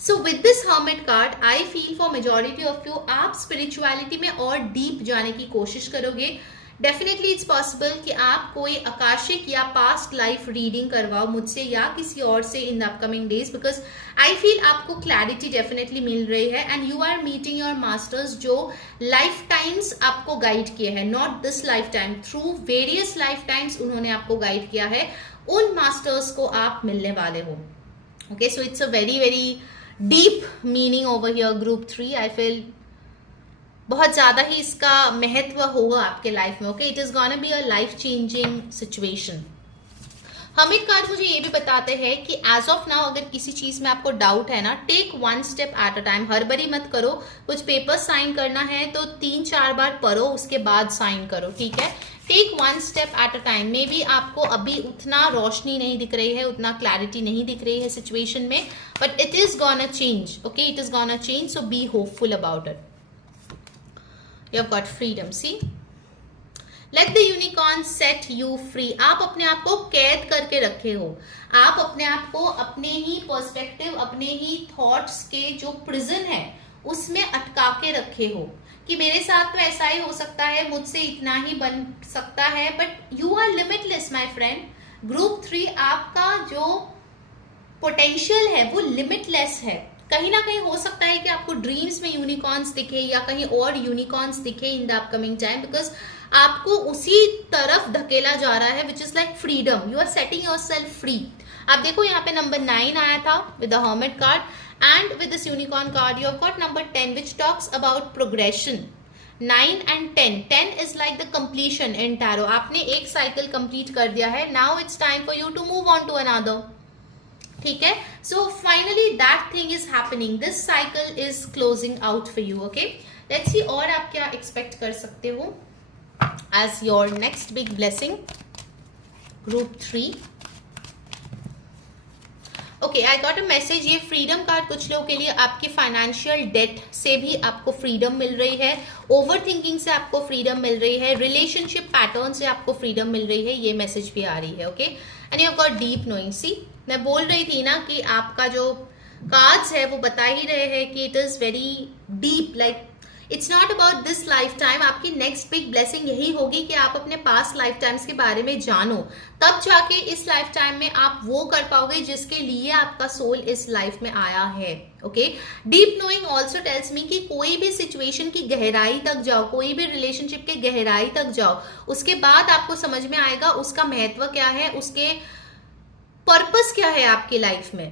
So with this hermit card I feel for majority of you आप स्पिरिचुअलिटी में और डीप जाने की कोशिश करोगे. डेफिनेटली इट्स पॉसिबल कि आप कोई आकाशिक या पास्ट लाइफ रीडिंग करवाओ मुझसे या किसी और से in the upcoming days, because I feel आपको क्लैरिटी डेफिनेटली मिल रही है. And you are meeting your masters जो लाइफ टाइम्स आपको गाइड किए हैं, not this lifetime, through various lifetimes उन्होंने आपको गाइड किया है. उन मास्टर्स को आप मिलने वाले हो. Okay, so it's a very very deep meaning over here group 3. I feel बहुत ज्यादा ही इसका महत्व होगा आपके लाइफ में. Okay, it is gonna be a life changing situation. Hermit card मुझे ये भी बताते हैं कि एज ऑफ नाउ अगर किसी चीज में आपको डाउट है ना, take 1 step at a time. हड़बड़ी मत करो. कुछ पेपर साइन करना है तो 3-4 बार पढ़ो, उसके बाद साइन करो. ठीक है, take 1 step at a time. Maybe आपको अभी उतना रोशनी नहीं दिख रही है, उतना क्लैरिटी नहीं दिख रही है सिचुएशन में, but it is gonna change. Okay, it is gonna change. So be hopeful about it. You have got freedom. See, let the unicorn set you free. आप अपने आप को कैद करके रखे हो. आप अपने आप को अपने ही पर्सपेक्टिव, अपने ही थॉट्स के जो प्रिजन है उसमें अटका के रखे हो कि मेरे साथ तो ऐसा ही हो सकता है, मुझसे इतना ही बन सकता है. But you are limitless my friend. Group 3 आपका जो पोटेंशियल है वो लिमिटलेस है. कहीं ना कहीं हो सकता है कि आपको ड्रीम्स में यूनिकॉर्न्स दिखे या कहीं और यूनिकॉर्न्स दिखे in the upcoming time, because आपको उसी तरफ धकेला जा रहा है which is like freedom. You are setting yourself free. आप देखो यहाँ पे नंबर 9 आया था with the hermit card, and with this unicorn card you have got number 10 which talks about progression. 9 and 10. 10 is like the completion in tarot. आपने एक cycle complete कर दिया है. Now it's time for you to move on to another. ठीक है. So finally that thing is happening. This cycle is closing out for you. Okay. Let's see और आप क्या expect कर सकते हो as your next big blessing. Group 3. Okay, I got a message. ये freedom card कुछ लोगों के लिए आपके फाइनेंशियल डेट से भी आपको फ्रीडम मिल रही है, ओवर थिंकिंग से आपको फ्रीडम मिल रही है, रिलेशनशिप पैटर्न से आपको फ्रीडम मिल रही है. ये मैसेज भी आ रही है. Okay, and you have got deep knowing. See, मैं बोल रही थी ना कि आपका जो कार्ड्स है वो बता ही रहे हैं कि it is very deep. Like it's not about this life time. आपकी नेक्स्ट बिग ब्लेसिंग यही होगी कि आप अपने पास्ट लाइफ टाइम्स के बारे में जानो, तब जाके इस लाइफ टाइम में आप वो कर पाओगे जिसके लिए आपका सोल इस लाइफ में आया है. Okay, deep knowing also tells me कि कोई भी सिचुएशन की गहराई तक जाओ, कोई भी रिलेशनशिप के गहराई तक जाओ, उसके बाद आपको समझ में आएगा उसका महत्व क्या है, उसके पर्पस क्या है आपकी लाइफ में.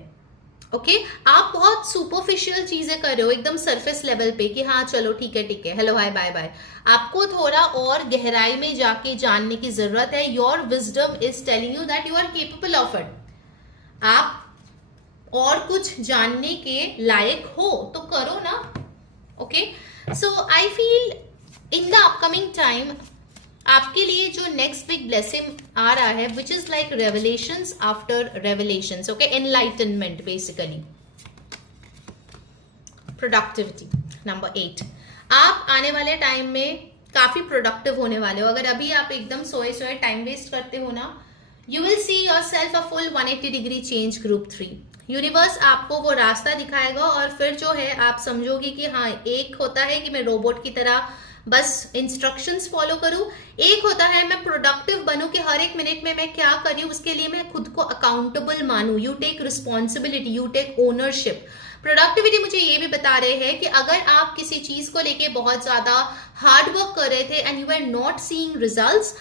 ओके, आप बहुत सुपरफिशियल चीजें कर रहे हो एकदम सरफेस लेवल पे कि हाँ चलो ठीक है, हेलो हाय बाय बाय. आपको थोड़ा और गहराई में जाके जानने की जरूरत है. Your wisdom is telling you that you are capable of it. आप और कुछ जानने के लायक हो तो करो ना. Okay, so I feel in the upcoming time आपके लिए जो नेक्स्ट बिग ब्लेसिंग आ रहा है which is like revelations after revelations. Okay, enlightenment basically. Productivity number 8. आप आने वाले टाइम में काफी प्रोडक्टिव होने वाले हो. अगर अभी आप एकदम सोए टाइम वेस्ट करते हो ना, you will see your self a full 180 degree change. Group 3 universe आपको वो रास्ता दिखाएगा और फिर जो है आप समझोगे कि हाँ, एक होता है कि मैं रोबोट की तरह बस इंस्ट्रक्शंस फॉलो करूं, एक होता है मैं प्रोडक्टिव बनूं कि हर एक मिनट में मैं क्या कर रही हूं उसके लिए मैं खुद को अकाउंटेबल मानूं. You take responsibility, you take ownership. Productivity मुझे ये भी बता रहे हैं कि अगर आप किसी चीज को लेके बहुत ज्यादा हार्ड वर्क कर रहे थे and you are not seeing results,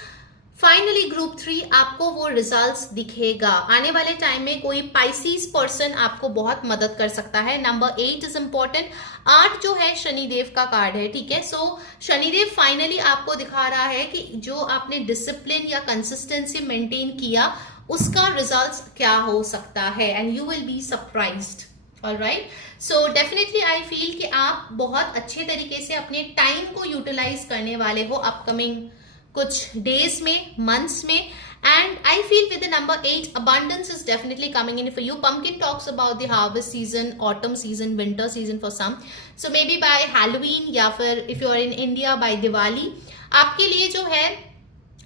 finally group 3 आपको वो रिजल्ट्स दिखेगा. आने वाले टाइम में कोई पाइसीज पर्सन आपको बहुत मदद कर सकता है. Number 8 is important. 8 जो है शनिदेव का कार्ड है. ठीक है, सो शनिदेव फाइनली आपको दिखा रहा है कि जो आपने डिसिप्लिन या कंसिस्टेंसी मेंटेन किया उसका रिजल्ट्स क्या हो सकता है, and you will be surprised. Alright, so definitely I feel कि आप बहुत अच्छे तरीके से अपने टाइम को यूटिलाइज करने वाले हो अपकमिंग कुछ डेज में, मंथ्स में. And I feel with the number 8, abundance is definitely coming in for you. Pumpkin talks about the harvest season, autumn season, winter season for some. So maybe by Halloween या फिर if you are in India by Diwali, आपके लिए जो है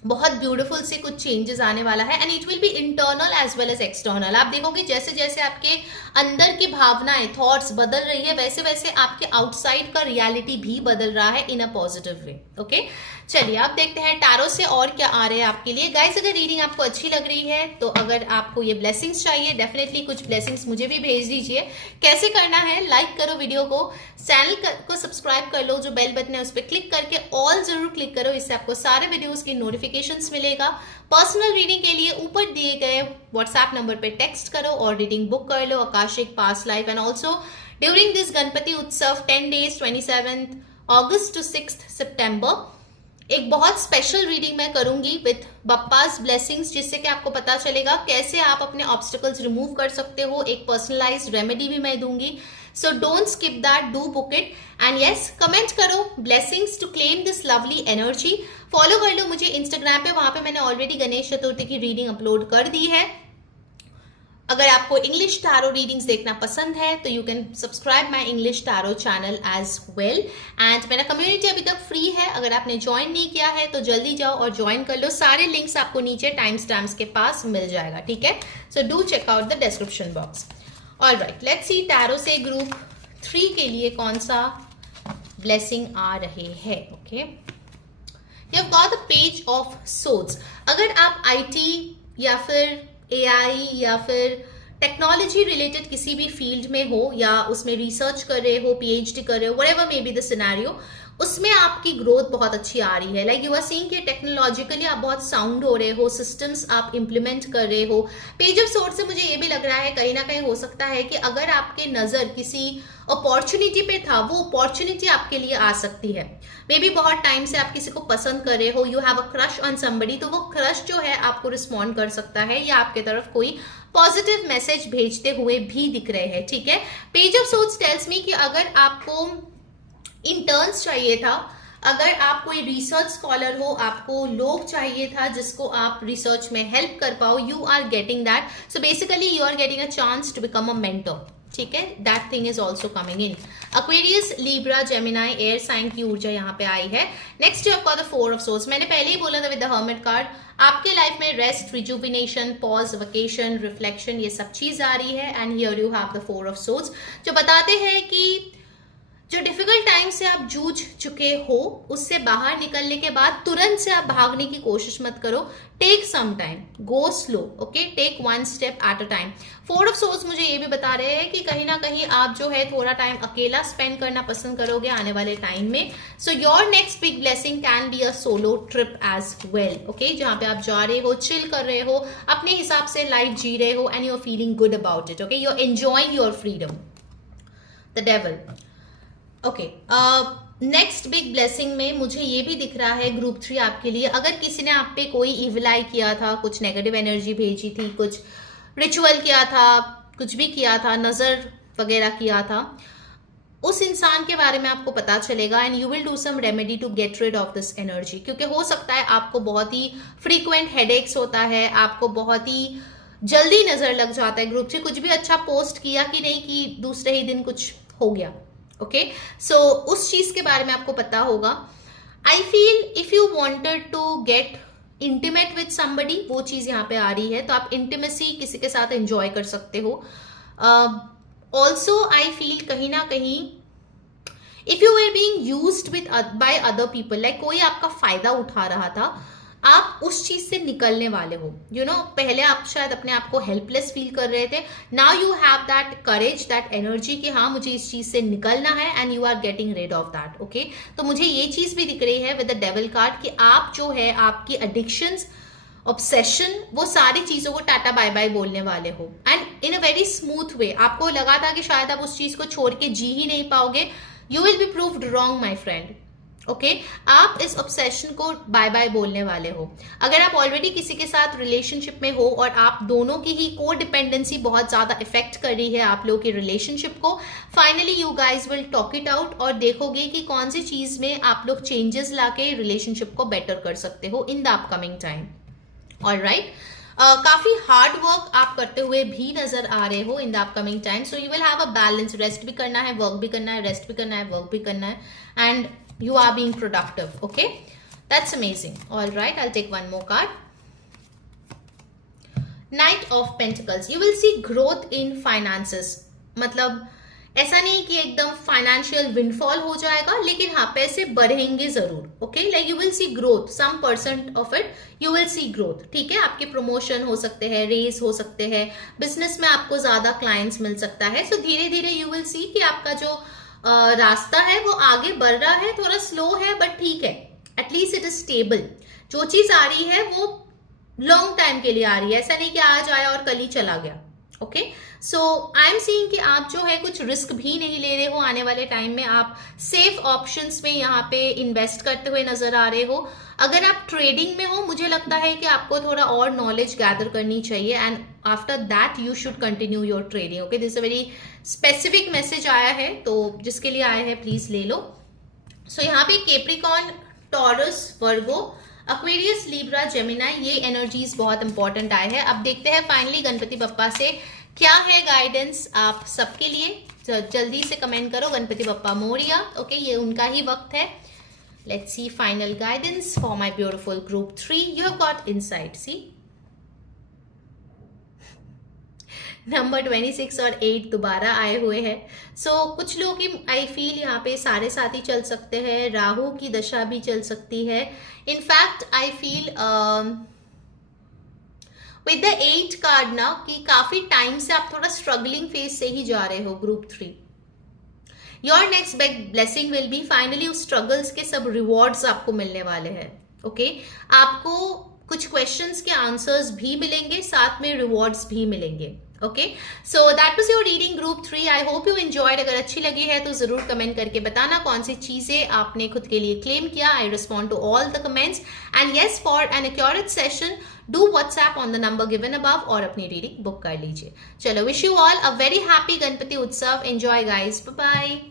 बहुत beautiful से कुछ changes आने वाला है. And it will be internal as well as external. आप देखोगे जैसे जैसे आपके अंदर की भावनाएं, थॉट्स बदल रही है, वैसे वैसे आपके आउटसाइड का रियलिटी भी बदल रहा है इन अ पॉजिटिव वे. ओके, चलिए आप देखते हैं टैरो से और क्या आ रहे हैं आपके लिए. गाइज, अगर रीडिंग आपको अच्छी लग रही है तो अगर आपको ये ब्लेसिंग्स चाहिए, डेफिनेटली कुछ ब्लेसिंग्स मुझे भी भेज दीजिए. कैसे करना है, लाइक करो वीडियो को, चैनल को सब्सक्राइब कर लो, जो बेल बटन है उस पर क्लिक करके ऑल जरूर क्लिक करो, इससे आपको सारे वीडियोस की नोटिफिकेशंस मिलेगा. पर्सनल रीडिंग के लिए ऊपर दिए गए व्हाट्सएप नंबर पे टेक्स्ट करो और रीडिंग बुक कर लो. Akashic past life and also during this Ganpati Utsav 10 days 27 August to 6 सितंबर एक बहुत स्पेशल रीडिंग मैं करूंगी विथ बप्पास ब्लेसिंग्स, जिससे कि आपको पता चलेगा कैसे आप अपने ऑब्स्टिकल्स रिमूव कर सकते हो. एक पर्सनलाइज्ड रेमेडी भी मैं दूंगी. So don't skip that, do book it. And yes, comment करो blessings to claim this lovely energy. Follow कर लो मुझे इंस्टाग्राम पे, वहां पे मैंने ऑलरेडी गणेश चतुर्थी की रीडिंग अपलोड कर दी है. अगर आपको इंग्लिश टैरो रीडिंग्स देखना पसंद है तो you can subscribe my English tarot channel as well. And मेरा कम्युनिटी अभी तक फ्री है, अगर आपने ज्वाइन नहीं किया है तो जल्दी जाओ और ज्वाइन कर लो. सारे लिंक्स आपको नीचे टाइम स्टैम्प्स के पास मिल जाएगा. ठीक है, so do check out the description box. Alright, let's see tarot से ग्रुप 3 के लिए कौन सा ब्लेसिंग आ रहे हैं. Okay, you have got the page of swords. अगर आप IT या फिर AI या फिर टेक्नोलॉजी रिलेटेड किसी भी फील्ड में हो या उसमें रिसर्च कर रहे हो, पीएचडी कर रहे हो, whatever may be the scenario, उसमें आपकी ग्रोथ बहुत अच्छी आ रही है। लाइक यू आर सीइंग कि टेक्नोलॉजिकली आप बहुत साउंड हो रहे हो, सिस्टम्स आप इंप्लीमेंट कर रहे हो। पेज ऑफ सोर्ड से मुझे ये भी लग रहा है कहीं ना कहीं हो सकता है कि अगर आपके नजर किसी अपॉर्चुनिटी पे था, वो अपॉर्चुनिटी आपके लिए आ सकती है। मे बी बहुत टाइम से आप किसी को पसंद कर रहे हो, you have a crush on somebody, तो वो क्रश जो है आपको रिस्पॉन्ड कर सकता है या आपके तरफ कोई पॉजिटिव मैसेज भेजते हुए भी दिख रहे हैं। ठीक है, page of swords tells me कि अगर आपको इंटर्न्स चाहिए था, अगर आप कोई रिसर्च स्कॉलर हो, आपको लोग चाहिए था जिसको आप रिसर्च में हेल्प कर पाओ, you are getting that. So basically you are getting a chance to become a mentor. ठीक है, that thing is also coming in. Aquarius, Libra, Gemini, air sign की ऊर्जा यहाँ पे आई है। Next you have got the four of swords. मैंने पहले ही बोला था विद द हर्मिट कार्ड, आपके लाइफ में rest, rejuvenation, pause, vacation, reflection, ये सब चीज आ रही है। And here you have the four of swords, जो बताते हैं कि जो डिफिकल्ट टाइम से आप जूझ चुके हो, उससे बाहर निकलने के बाद तुरंत से आप भागने की कोशिश मत करो। Take some time, go slow, okay, take one step at a time. Four of swords मुझे ये भी बता रहे हैं कि कहीं ना कहीं आप जो है थोड़ा टाइम अकेला स्पेंड करना पसंद करोगे आने वाले टाइम में। So your next big blessing can be a solo trip as well, okay, जहां पे आप जा रहे हो, चिल कर रहे हो, अपने हिसाब से लाइफ जी रहे हो, and you are feeling good about it, okay, you are enjoying your freedom. The devil, okay, next big blessing में मुझे ये भी दिख रहा है ग्रुप 3 आपके लिए। अगर किसी ने आप पे कोई इविल आई किया था, कुछ नेगेटिव एनर्जी भेजी थी, कुछ रिचुअल किया था, कुछ भी किया था, नजर वगैरह किया था, उस इंसान के बारे में आपको पता चलेगा and you will do some remedy to get rid of this energy. क्योंकि हो सकता है आपको बहुत ही फ्रीक्वेंट हेडेक्स होता है, आपको बहुत ही जल्दी नजर लग जाता है। ग्रुप 3 कुछ भी अच्छा पोस्ट किया कि नहीं कि दूसरे ही दिन कुछ हो गया, ओके, सो उस चीज के बारे में आपको पता होगा। I feel if you wanted to get intimate with somebody, वो चीज यहाँ पे आ रही है, तो आप इंटीमेसी किसी के साथ एंजॉय कर सकते हो। ऑल्सो आई फील कहीं ना कहीं if you are being used with by other people, like कोई आपका फायदा उठा रहा था, आप उस चीज से निकलने वाले हो। यू नो, पहले आप शायद अपने आप को हेल्पलेस फील कर रहे थे, now you have that courage, that energy कि हाँ मुझे इस चीज से निकलना है, and you are getting rid of that, okay. तो मुझे ये चीज भी दिख रही है विद द डेविल कार्ड कि आप जो है आपकी एडिक्शंस, ऑब्सेशन, वो सारी चीजों को टाटा बाय बाय बोलने वाले हो, and in a very smooth way. आपको लगा था कि शायद आप उस चीज को छोड़ के जी ही नहीं पाओगे, you will be proved wrong my friend, okay, आप इस ऑब्सेशन को बाय बाय बोलने वाले हो। अगर आप ऑलरेडी किसी के साथ रिलेशनशिप में हो और आप दोनों की ही को डिपेंडेंसी बहुत ज्यादा इफेक्ट कर रही है आप लोगों की रिलेशनशिप को, finally you guys will talk it out और देखोगे कि कौन सी चीज में आप लोग चेंजेस लाके रिलेशनशिप को बेटर कर सकते हो इन द अपकमिंग टाइम। ऑलराइट, काफी हार्ड वर्क आप करते हुए भी नजर आ रहे हो इन the upcoming time, so you will have a balance, rest भी करना है, वर्क भी करना है, रेस्ट भी करना है, वर्क भी करना है, and you are being productive, okay, that's amazing. All right, I'll take one more card. Knight of Pentacles, you will see growth in finances, मतलब ऐसा नहीं कि एकदम फाइनेंशियल विंडफॉल हो जाएगा, लेकिन हाँ पैसे बढ़ेंगे जरूर, okay, like you will see growth, some percent of it you will see growth, ठीक है। आपके प्रमोशन हो सकते हैं, रेज हो सकते हैं, बिजनेस में आपको ज्यादा क्लाइंट्स मिल सकता है, सो धीरे धीरे यू विल सी कि आपका जो रास्ता है वो आगे बढ़ रहा है, थोड़ा स्लो है बट ठीक है, एटलीस्ट इट इज स्टेबल। जो चीज आ रही है वो लॉन्ग टाइम के लिए आ रही है, ऐसा नहीं कि आज आया और कल ही चला गया, okay. So I am seeing कि आप जो है कुछ रिस्क भी नहीं ले रहे हो आने वाले टाइम में, आप सेफ ऑप्शंस में यहाँ पे इन्वेस्ट करते हुए नजर आ रहे हो। अगर आप ट्रेडिंग में हो, मुझे लगता है कि आपको थोड़ा और नॉलेज गैदर करनी चाहिए, and after that you should continue your trading, okay. This a very specific message आया है, तो जिसके लिए आया है प्लीज ले लो। सो यहाँ पे कैप्रिकॉर्न, टॉरस, वर्गो, एक्वेरियस, लिब्रा, जेमिनाई, ये एनर्जीज बहुत इंपॉर्टेंट आए हैं। अब देखते हैं फाइनली गणपति बप्पा से क्या है गाइडेंस आप सबके लिए। जल्दी से कमेंट करो, गणपति बप्पा मोरिया, ओके, ये उनका ही वक्त है। Let's see final guidance for my beautiful group 3। You have got insight, see number 26 और 8 दोबारा आए हुए हैं। सो कुछ लोग की आई फील यहाँ पे सारे साथी चल सकते हैं, राहु की दशा भी चल सकती है। In fact I feel with the 8 card ना कि काफी टाइम से आप थोड़ा स्ट्रगलिंग फेज से ही जा रहे हो group 3। Your next big blessing will B finally उस स्ट्रगल्स के सब रिवॉर्ड्स आपको मिलने वाले हैं। ओके आपको कुछ क्वेश्चंस के आंसर्स भी मिलेंगे, साथ में रिवॉर्ड्स भी मिलेंगे। Okay so that was your reading group 3। I hope you enjoyed. अगर अच्छी लगी है तो जरूर कमेंट करके बताना कौन सी चीजें आपने खुद के लिए क्लेम किया। I respond to all the comments and yes for an accurate session do WhatsApp on the number given above और अपनी रीडिंग बुक कर लीजिए। चलो wish you all a very happy Ganpati Utsav. Enjoy guys, bye bye.